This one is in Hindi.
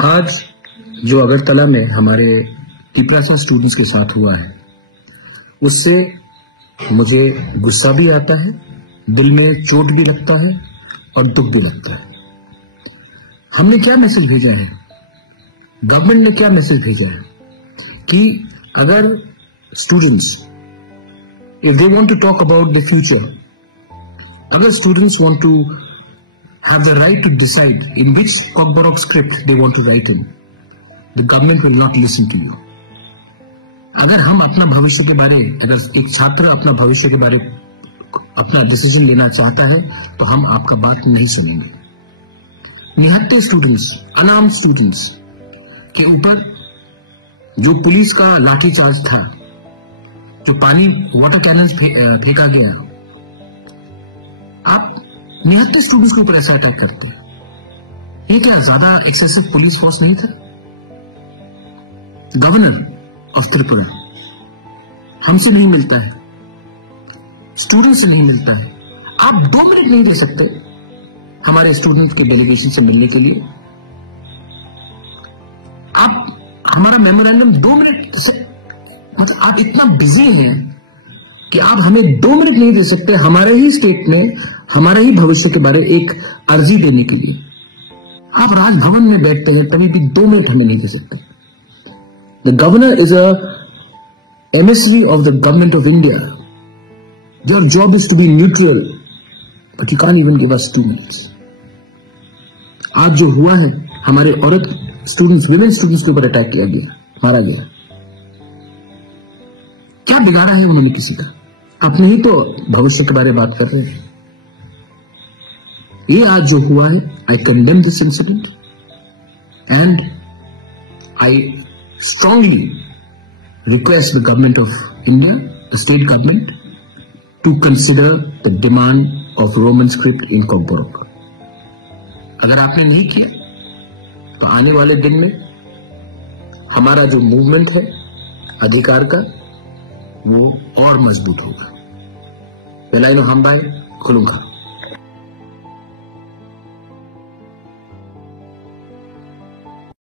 आज जो अगरतला में हमारे टिपरासन स्टूडेंट्स के साथ हुआ है, उससे मुझे गुस्सा भी आता है, दिल में चोट भी लगता है और दुख भी लगता है। हमने क्या मैसेज भेजा है, गवर्नमेंट ने क्या मैसेज भेजा है कि अगर students if they want to talk about the future, अगर students want to have the right to decide in which Cockburrock script they want to write in, the government will not listen to you. अगर हम अपना भविष्य के बारे, अगर एक छात्र अपना भविष्य के बारे अपना डिसीजन लेना चाहता है तो हम आपका बात नहीं सुनेंगे। निहत्ते स्टूडेंट्स, अनार्म्ड स्टूडेंट्स के ऊपर जो पुलिस का लाठीचार्ज था, जो पानी वाटर कैनन फेंका गया, आप निहत्ते स्टूडेंट्स के ऊपर ऐसा अटैक करते हैं। ये क्या ज्यादा एक्सेसिव पुलिस फोर्स नहीं था? गवर्नर ऑफ त्रिपुरा हमसे नहीं मिलता है, स्टूडेंट से नहीं मिलता है। आप 2 मिनट नहीं दे सकते हमारे स्टूडेंट के डेलीगेशन से मिलने के लिए? आप हमारा मेमोरेंडम 2 मिनट से, मतलब आप इतना बिजी हैं कि आप हमें 2 मिनट नहीं दे सकते हमारे ही स्टेट में हमारे ही भविष्य के बारे एक अर्जी देने के लिए। आप राजभवन में बैठते हैं तभी भी 2 मिनट हमें नहीं दे सकते। The governor is a MSV of the government of India. Your job is to be neutral, but you can't even give us 2 minutes. आज जो हुआ है, हमारे औरत स्टूडेंट्स, विमेन स्टूडेंट्स के ऊपर अटैक किया गया, मारा गया। क्या बिगाड़ा है उन्होंने किसी का? अपने ही तो भविष्य के बारे में बात कर रहे हैं। ये आज जो हुआ है, I condemn this incident and I strongly request the government of India, the state government, to consider the demand of Roman script in Kokborok. अगर आपने नहीं किया तो आने वाले दिन में हमारा जो मूवमेंट है अधिकार का, वो और मजबूत होगा। वेलाइनो हम बाय खुलूंगा।